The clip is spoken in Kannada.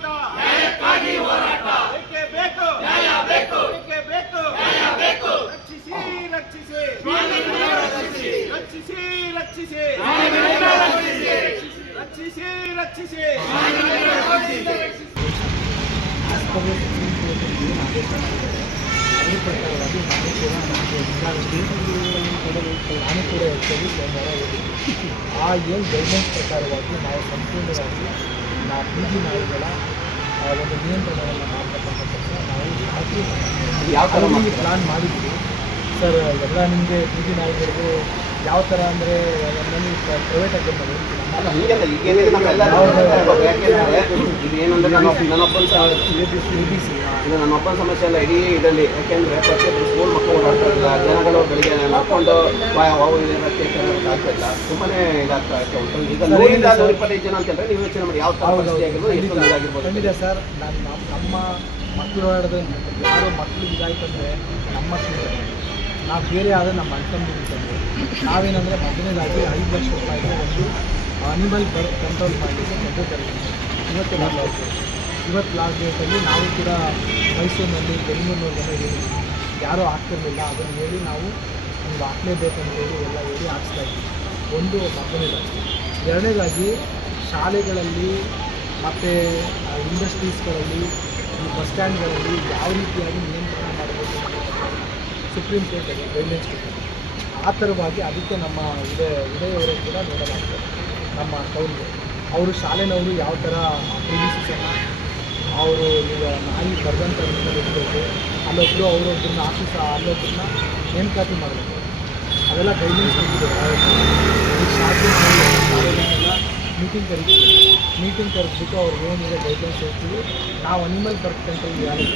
ಹೋರಾಟ. ನ್ಯಾಯಕ್ಕಾಗಿ ಹೋರಾಟ. ಏಕೆ ಬೇಕು? ನ್ಯಾಯ ಬೇಕು. ಏಕೆ ಬೇಕು? ನ್ಯಾಯ ಬೇಕು. ರಕ್ಷಿಸಿ ರಕ್ಷಿಸಿ. ರಕ್ಷಿಸಿ. ರಕ್ಷಿಸಿ ರಕ್ಷಿಸಿ. ರಕ್ಷಿಸಿ. ರಕ್ಷಿಸಿ ಅದೇ ಪ್ರಕಾರವಾಗಿ ನಾನು ಕೂಡ ಆ ಏನು ಗೈಡ್ಲೈನ್ಸ್ ಪ್ರಕಾರವಾಗಿ ನಾವು ಸಂಪೂರ್ಣವಾಗಿ ನಾವು ಬೀದಿ ನಾಯಿಗಳ ಆ, ಒಂದು ನಿಯಂತ್ರಣವನ್ನು ಮಾಡ್ತಕ್ಕಂಥ ಕೆಲಸ ನಾವು ರಾತ್ರಿ ಯಾವ ಥರ ಅಲ್ಲಿ ಪ್ಲಾನ್ ಮಾಡಿದ್ವಿ ಸರ್ ಎಲ್ಲ ನಿಮಗೆ ಬೀದಿ ನಾಯಿಗಳಿಗೂ ಯಾವ ಥರ ಅಂದರೆ ನಮ್ಮಲ್ಲಿ ಪ್ರೈವೇಟ್ ಹೀಗೆಲ್ಲ ಈಗೇನಿದೆ ನಮ್ಮೆಲ್ಲರೂ ಯಾಕೆಂದ್ರೆ ಇದು ಏನಂದ್ರೆ ನನ್ನ ನನ್ನೊಬ್ಬನ ಇದು ನನ್ನೊಬ್ಬನ ಸಮಸ್ಯೆ ಅಲ್ಲ ಇಡೀ ಇದರಲ್ಲಿ. ಯಾಕೆಂದ್ರೆ ಪ್ರತಿಯೊಬ್ಬರು ಸ್ಕೂಲ್ ಮಕ್ಕಳು ಓಡಾಡ್ತಾ ಇಲ್ಲ ಜನಗಳು ಬೆಳಿಗ್ಗೆ ನಡ್ಕೊಂಡು ತುಂಬಾನೇ ಇದಾಗ್ತಾ ಇತ್ತು. ಉಂಟು ಈಗ ನೂರಿಂದ ನೂರ ಇಪ್ಪತ್ತೈದು ಜನ ಅಂತಂದ್ರೆ ನೀವು ಯೋಚನೆ ಮಾಡಿ ಯಾವ ಥರ ಪರಿಸ್ಥಿತಿ ಆಗಿರ್ಬೋದು ಎಷ್ಟು ಇದಾಗಿರ್ಬೋದು ಖಂಡಿತ ಸರ್. ನಮ್ಮ ಮಕ್ಕಳು ಆಡೋದು ಯಾರು ಮಕ್ಕಳು ಇದಾಯ್ತು ಅಂದರೆ ನಮ್ಮ ಮಕ್ಕಳು ನಾವು ಬೇರೆ ಆದರೆ ನಮ್ಮ ಅಣ್ತಂದಿರ್ತಂದ್ರೆ ನಾವೇನಂದರೆ ಮೊದಲನೇದಾಗಿ ಐದು ಲಕ್ಷ ರೂಪಾಯಿಗೆ ಒಂದು ಅನಿಮಲ್ ಬರ್ ಕಂಟ್ರೋಲ್ ಮಾಡಲಿಕ್ಕೆ ಮೊದಲು ತರಬೇಕು ಇವತ್ತು ಲಾಭ ಇವತ್ತು ಲಾಸ್ಟ್ ಡೇಟಲ್ಲಿ ನಾವು ಕೂಡ ಮೈಸೂರಿನಲ್ಲಿ ಬೆಂಗಳೂರಿನಲ್ಲಿ ಹೇಳಿದ್ವಿ. ಯಾರೂ ಹಾಕ್ತಿರಲಿಲ್ಲ ಅದನ್ನು ಹೇಳಿ ನಾವು ನಿಮ್ಗೆ ಹಾಕ್ಲೇಬೇಕಂತ ಹೇಳಿ ಎಲ್ಲ ಹೇಳಿ ಹಾಕ್ಸ್ತಾ ಇದ್ವಿ. ಒಂದು ಮೊದಲನೇದಾಗಿ. ಎರಡನೇದಾಗಿ ಶಾಲೆಗಳಲ್ಲಿ ಮತ್ತು ಇಂಡಸ್ಟ್ರೀಸ್ಗಳಲ್ಲಿ ಈ ಬಸ್ ಸ್ಟ್ಯಾಂಡ್ಗಳಲ್ಲಿ ಯಾವ ರೀತಿಯಾಗಿ ಸುಪ್ರೀಂ ಕೋರ್ಟ್ ಗೈಡ್ಲೈನ್ಸ್ ಆ ಥರವಾಗಿ ಅದಕ್ಕೆ ನಮ್ಮ ಉದಯ, ಉದಯವರು ಕೂಡ ನೋಡಲಾಗ್ತದೆ. ನಮ್ಮ ಟೌನ್ಗೆ. ಅವರು ಶಾಲೆನವರು ಯಾವ ಥರ ಪ್ರಿಮಿಸನ್ನು ಅವರು ಈಗ ನಾಯಿ ಬರೆದಂಥ ಇರಬೇಕು. ಅಲ್ಲೊಬ್ಬರು ಅವರೊಬ್ಬರನ್ನ ಆಫೀಸ್ ಅಲ್ಲೊಬ್ಬರನ್ನ ನೇಮಕಾತಿ ಮಾಡಬೇಕು. ಅದೆಲ್ಲ ಗೈಡ್ಲೈನ್ಸ್ ಶಾಲೆಗಳನ್ನೆಲ್ಲ ಮೀಟಿಂಗ್ ಕರಿತೀವಿ ಮೀಟಿಂಗ್ ಕರೆದ್ಬಿಟ್ಟು ಅವ್ರು ಏನಿದೆ ಗೈಡ್ಲೈನ್ಸ್ ಹೇಳ್ತೀವಿ ನಾವು ಅನಿಮಲ್ ಬರ್ತ್ ಕಂಟ್ರೋಲ್ ಯಾರು